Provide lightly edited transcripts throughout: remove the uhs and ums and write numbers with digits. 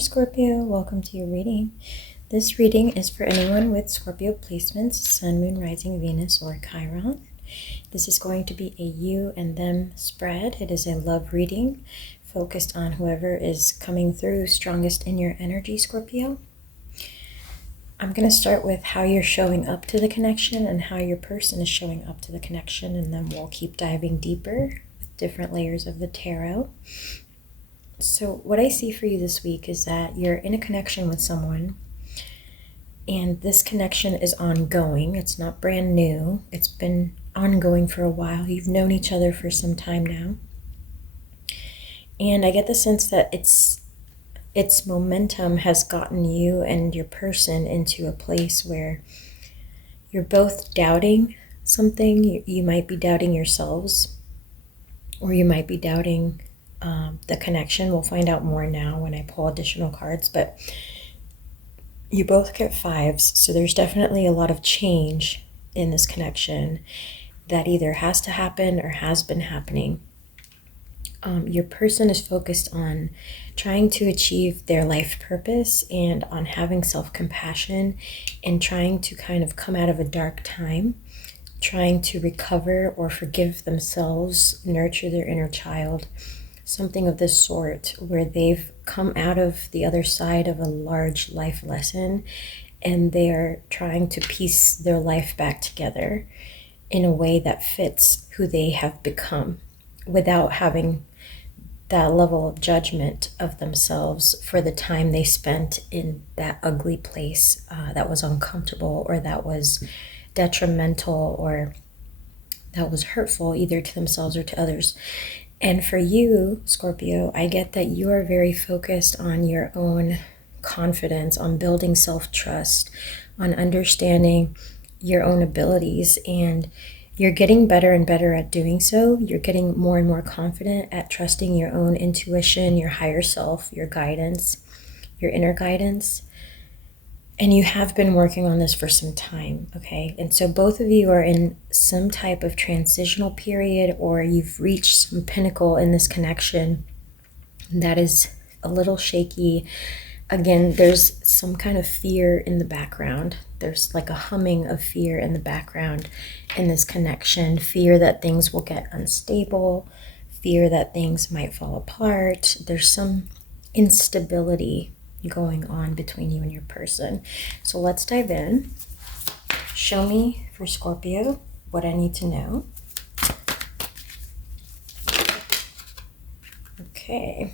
Scorpio. Welcome to your reading. This reading is for anyone with Scorpio placements, Sun, Moon, Rising, Venus, or Chiron. This is going to be a you and them spread. It is a love reading focused on whoever is coming through strongest in your energy, Scorpio. I'm going to start with how you're showing up to the connection and how your person is showing up to the connection, and then we'll keep diving deeper with different layers of the tarot. So what I see for you this week is that you're in a connection with someone, and this connection is ongoing. It's not brand new. It's been ongoing for a while. You've known each other for some time now. And I get the sense that its momentum has gotten you and your person into a place where you're both doubting something. You might be doubting yourselves, or you might be doubting the connection. We'll find out more now when I pull additional cards, but you both get fives, so there's definitely a lot of change in this connection that either has to happen or has been happening. Your person is focused on trying to achieve their life purpose and on having self-compassion and trying to kind of come out of a dark time, trying to recover or forgive themselves, nurture their inner child, something of this sort, where they've come out of the other side of a large life lesson and they're trying to piece their life back together in a way that fits who they have become without having that level of judgment of themselves for the time they spent in that ugly place that was uncomfortable, or that was detrimental, or that was hurtful either to themselves or to others. And for you, Scorpio, I get that you are very focused on your own confidence, on building self-trust, on understanding your own abilities, and you're getting better and better at doing so. You're getting more and more confident at trusting your own intuition, your higher self, your guidance, your inner guidance. And you have been working on this for some time, okay? And so both of you are in some type of transitional period, or you've reached some pinnacle in this connection that is a little shaky. Again, there's some kind of fear in the background. There's like a humming of fear in the background in this connection. Fear that things will get unstable, fear that things might fall apart. There's some instability going on between you and your person. So let's dive in. Show me, for Scorpio, what I need to know. Okay.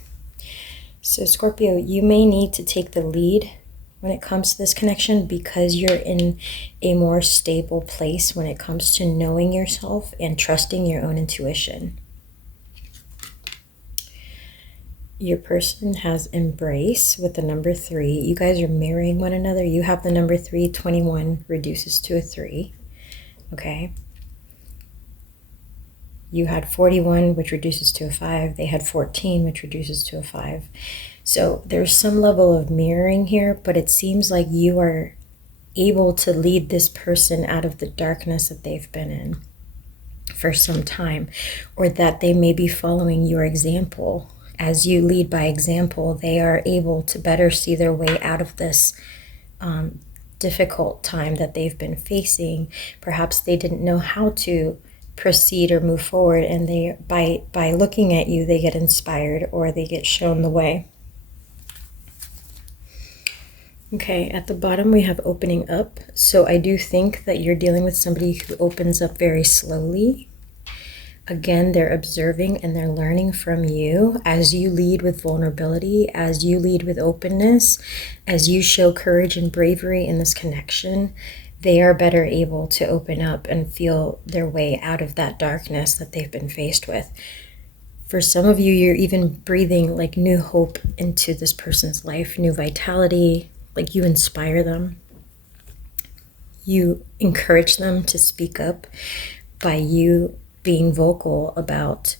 So Scorpio, you may need to take the lead when it comes to this connection because you're in a more stable place when it comes to knowing yourself and trusting your own intuition. Your person has embrace with the number 3. You guys are mirroring one another. You have the number 3, 21 reduces to a 3. Okay. You had 41, which reduces to a 5. They had 14, which reduces to a 5. So there's some level of mirroring here, but it seems like you are able to lead this person out of the darkness that they've been in for some time, or that they may be following your example. As you lead by example, they are able to better see their way out of this difficult time that they've been facing. Perhaps they didn't know how to proceed or move forward, and they by looking at you, they get inspired or they get shown the way. Okay, at the bottom we have opening up. So I do think that you're dealing with somebody who opens up very slowly. Again, they're observing and they're learning from you as you lead with vulnerability, as you lead with openness, as you show courage and bravery in this connection. They are better able to open up and feel their way out of that darkness that they've been faced with. For some of you, you're even breathing like new hope into this person's life, new vitality, like you inspire them. You encourage them to speak up by you being vocal about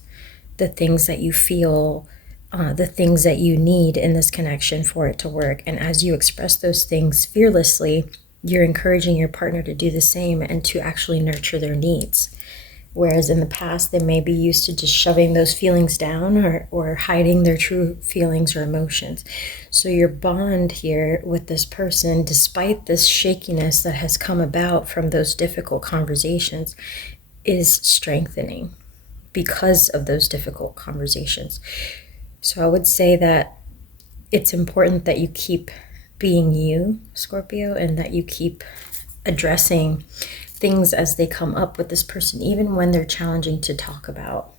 the things that you feel, the things that you need in this connection for it to work. And as you express those things fearlessly, you're encouraging your partner to do the same and to actually nurture their needs. Whereas in the past, they may be used to just shoving those feelings down or hiding their true feelings or emotions. So your bond here with this person, despite this shakiness that has come about from those difficult conversations, is strengthening because of those difficult conversations. So I would say that it's important that you keep being you, Scorpio, and that you keep addressing things as they come up with this person, even when they're challenging to talk about.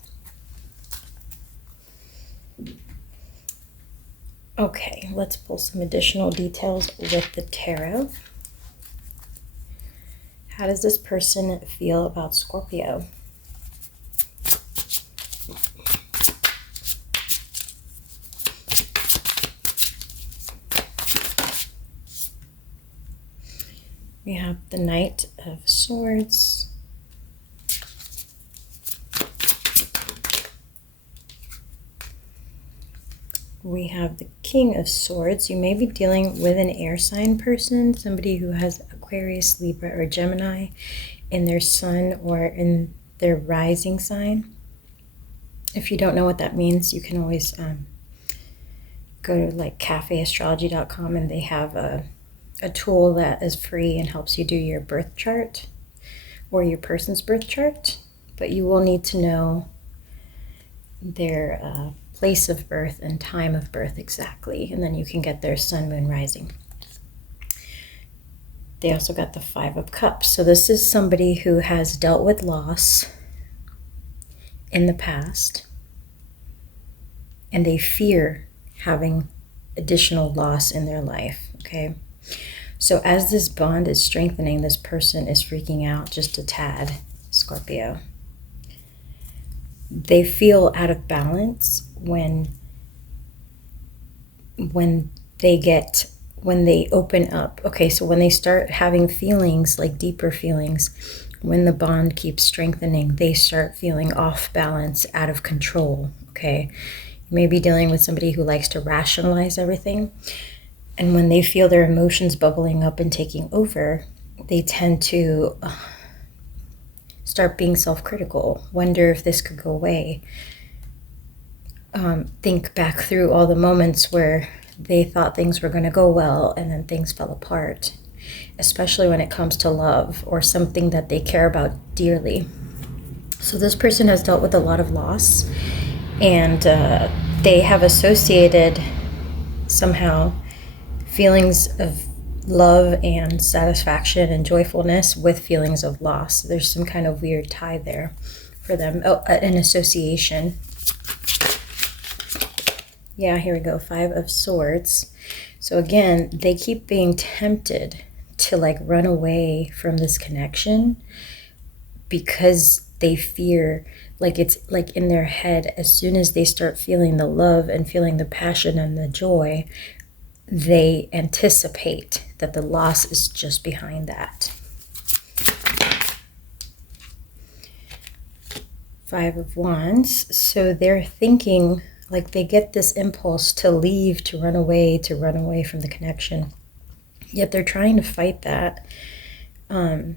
Okay, let's pull some additional details with the tarot. How does this person feel about Scorpio? We have the Knight of Swords. We have the King of Swords. You may be dealing with an air sign person, somebody who has Aquarius, Libra, or Gemini in their sun or in their rising sign. If you don't know what that means, you can always go to like cafeastrology.com, and they have a tool that is free and helps you do your birth chart or your person's birth chart, but you will need to know their place of birth and time of birth exactly, and then you can get their sun, moon, rising. They also got the Five of Cups. So this is somebody who has dealt with loss in the past, and they fear having additional loss in their life, okay? So as this bond is strengthening, this person is freaking out just a tad, Scorpio. They feel out of balance when they open up. Okay, so when they start having feelings, like deeper feelings, when the bond keeps strengthening, they start feeling off balance, out of control, okay? You may be dealing with somebody who likes to rationalize everything. And when they feel their emotions bubbling up and taking over, they tend to start being self-critical, wonder if this could go away. Think back through all the moments where they thought things were going to go well and then things fell apart, especially when it comes to love or something that they care about dearly. So this person has dealt with a lot of loss, and they have associated somehow feelings of love and satisfaction and joyfulness with feelings of loss. There's some kind of weird tie there for them. Oh, an association. Yeah, here we go. Five of Swords. So again, they keep being tempted to like run away from this connection because they fear, like it's like in their head, as soon as they start feeling the love and feeling the passion and the joy, they anticipate that the loss is just behind that. Five of Wands. So they're thinking, like they get this impulse to leave, to run away from the connection. Yet they're trying to fight that. They're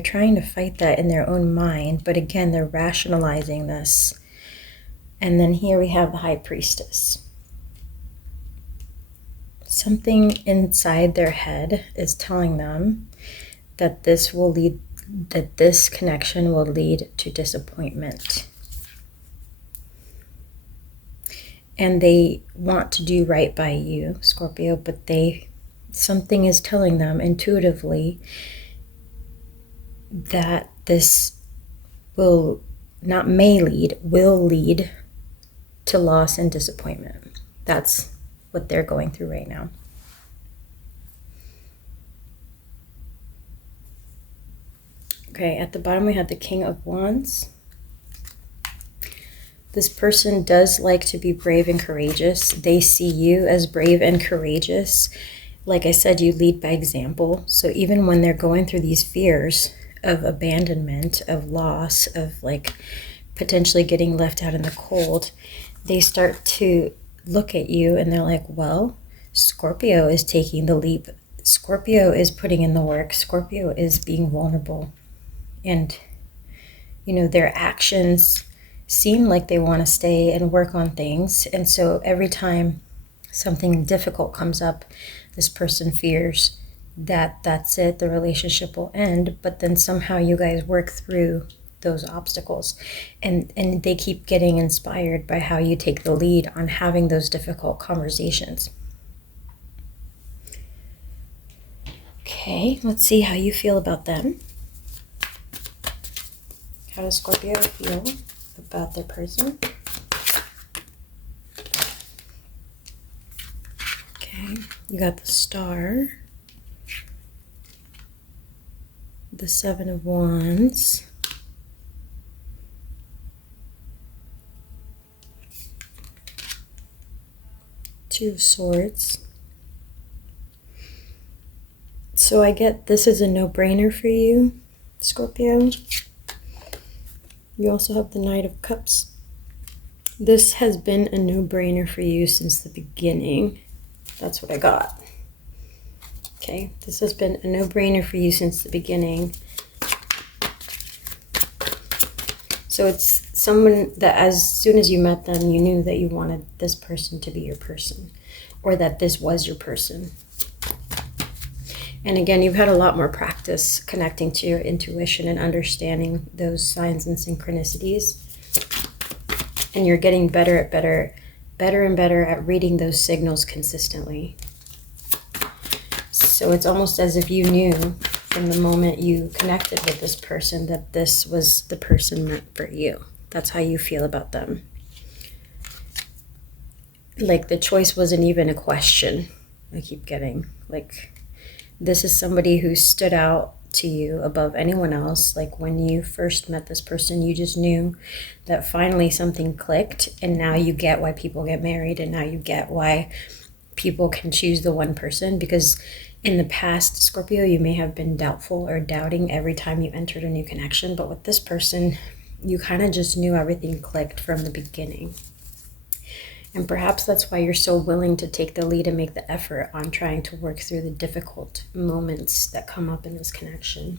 trying to fight that in their own mind. But again, they're rationalizing this. And then here we have the High Priestess. Something inside their head is telling them that this connection will lead to disappointment. And they want to do right by you, Scorpio, but something is telling them intuitively that this will lead to loss and disappointment. That's what they're going through right now. Okay, at the bottom we have the King of Wands. This person does like to be brave and courageous. They see you as brave and courageous. Like I said, you lead by example. So even when they're going through these fears of abandonment, of loss, of like potentially getting left out in the cold, they start to look at you and they're like, well, Scorpio is taking the leap. Scorpio is putting in the work. Scorpio is being vulnerable. And their actions seem like they want to stay and work on things. And so every time something difficult comes up, this person fears that that's it, the relationship will end. But then somehow you guys work through those obstacles, and they keep getting inspired by how you take the lead on having those difficult conversations. Okay, let's see how you feel about them. How does Scorpio feel about their person? Okay, you got the Star, the Seven of Wands, Two of Swords. So I get this is a no-brainer for you, Scorpio. You also have the Knight of Cups. This has been a no-brainer for you since the beginning. That's what I got. Okay, this has been a no-brainer for you since the beginning. So it's someone that as soon as you met them, you knew that you wanted this person to be your person, or that this was your person. And again, you've had a lot more practice connecting to your intuition and understanding those signs and synchronicities. And you're getting better and better at reading those signals consistently. So it's almost as if you knew from the moment you connected with this person that this was the person meant for you. That's how you feel about them. Like the choice wasn't even a question. I keep getting like, this is somebody who stood out to you above anyone else. Like when you first met this person, you just knew that finally something clicked, and now you get why people get married, and now you get why people can choose the one person. Because in the past, Scorpio, you may have been doubtful or doubting every time you entered a new connection, but with this person, you kind of just knew everything clicked from the beginning. And perhaps that's why you're so willing to take the lead and make the effort on trying to work through the difficult moments that come up in this connection.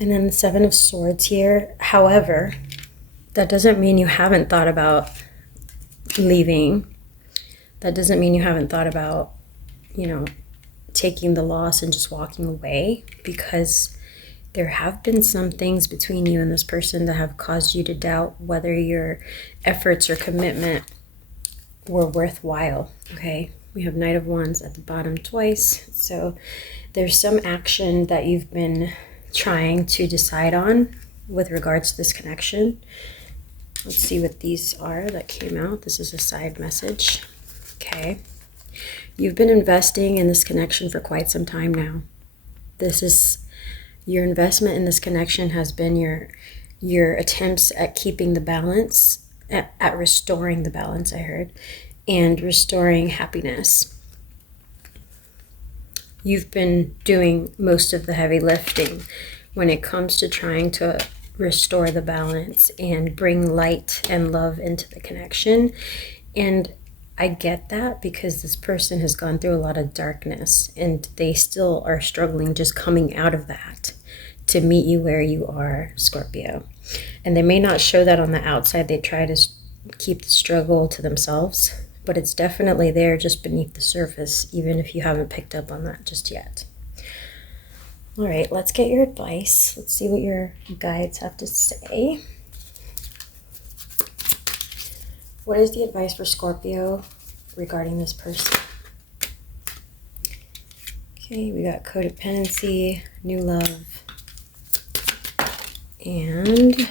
And then the Seven of Swords here. However, that doesn't mean you haven't thought about leaving. That doesn't mean you haven't thought about, taking the loss and just walking away, because there have been some things between you and this person that have caused you to doubt whether your efforts or commitment were worthwhile, okay? We have Knight of Wands at the bottom twice. So there's some action that you've been trying to decide on with regards to this connection. Let's see what these are that came out. This is a side message. Okay. You've been investing in this connection for quite some time now. Your investment in this connection has been your attempts at keeping the balance, at restoring the balance, I heard, and restoring happiness. You've been doing most of the heavy lifting when it comes to trying to restore the balance and bring light and love into the connection. And I get that because this person has gone through a lot of darkness, and they still are struggling just coming out of that to meet you where you are, Scorpio. And they may not show that on the outside. They try to keep the struggle to themselves, but it's definitely there just beneath the surface, even if you haven't picked up on that just yet. All right, let's get your advice. Let's see what your guides have to say. What is the advice for Scorpio regarding this person? Okay, we got codependency, new love, and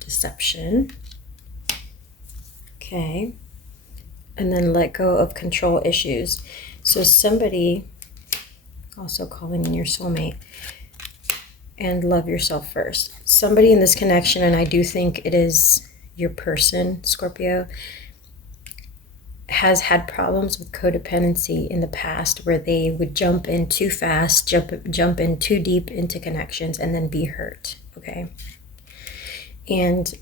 deception. Okay, and then let go of control issues. So somebody, also calling in your soulmate, and love yourself first. Somebody in this connection, and I do think it is your person, Scorpio, has had problems with codependency in the past, where they would jump in too fast, jump in too deep into connections, and then be hurt, okay? And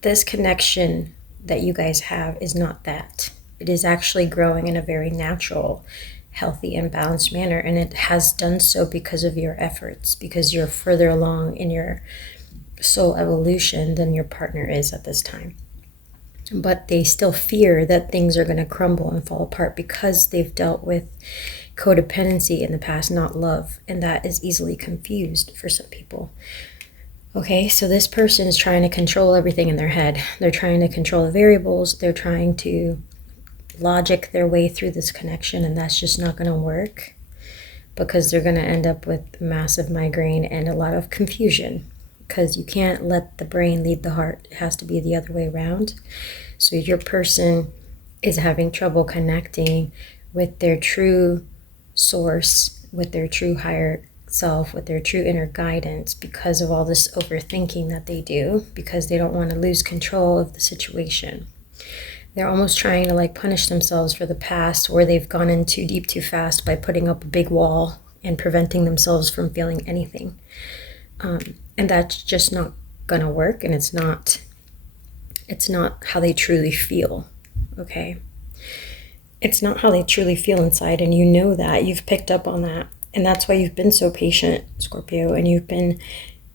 this connection that you guys have is not that. It is actually growing in a very natural, healthy and balanced manner. And it has done so because of your efforts, because you're further along in your soul evolution than your partner is at this time. But they still fear that things are going to crumble and fall apart because they've dealt with codependency in the past, not love. And that is easily confused for some people. Okay, so this person is trying to control everything in their head. They're trying to control the variables. They're trying to logic their way through this connection, and that's just not going to work, because they're going to end up with massive migraine and a lot of confusion, because you can't let the brain lead the heart. It has to be the other way around. So your person is having trouble connecting with their true source, with their true higher self, with their true inner guidance, because of all this overthinking that they do, because they don't want to lose control of the situation. They're almost trying to punish themselves for the past, where they've gone in too deep too fast by putting up a big wall and preventing themselves from feeling anything. And that's just not gonna work, and it's not how they truly feel. Okay, it's not how they truly feel inside, and you know that. You've picked up on that, and that's why you've been so patient, Scorpio, and you've been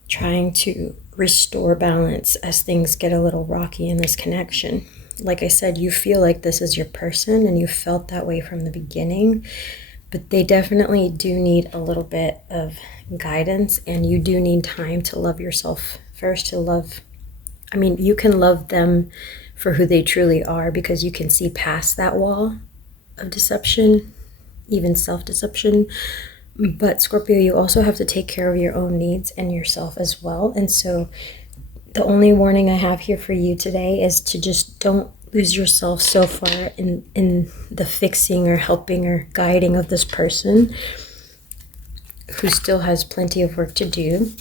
trying to restore balance as things get a little rocky in this connection. Like I said, you feel like this is your person, and you felt that way from the beginning, but they definitely do need a little bit of guidance, and you do need time to love yourself first, you can love them for who they truly are, because you can see past that wall of deception, even self-deception. But Scorpio, you also have to take care of your own needs and yourself as well. And so the only warning I have here for you today is to just don't lose yourself so far in the fixing or helping or guiding of this person, who still has plenty of work to do,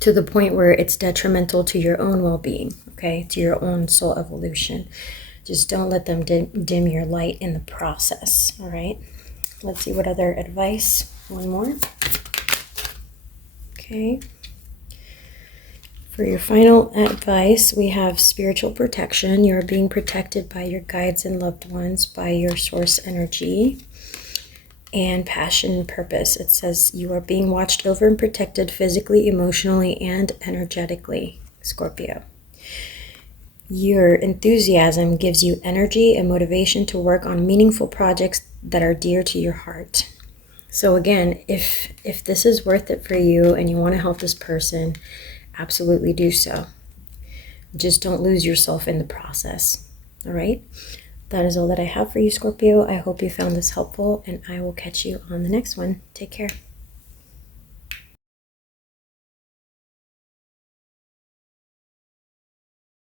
to the point where it's detrimental to your own well-being, okay, to your own soul evolution. Just don't let them dim your light in the process, all right? Let's see what other advice. One more. Okay. For your final advice, we have spiritual protection. You're being protected by your guides and loved ones, by your source energy, and passion and purpose. It says you are being watched over and protected physically, emotionally, and energetically, Scorpio. Your enthusiasm gives you energy and motivation to work on meaningful projects that are dear to your heart. So again, if this is worth it for you and you want to help this person, absolutely do so. Just don't lose yourself in the process. All right? That is all that I have for you, Scorpio. I hope you found this helpful, and I will catch you on the next one. Take care.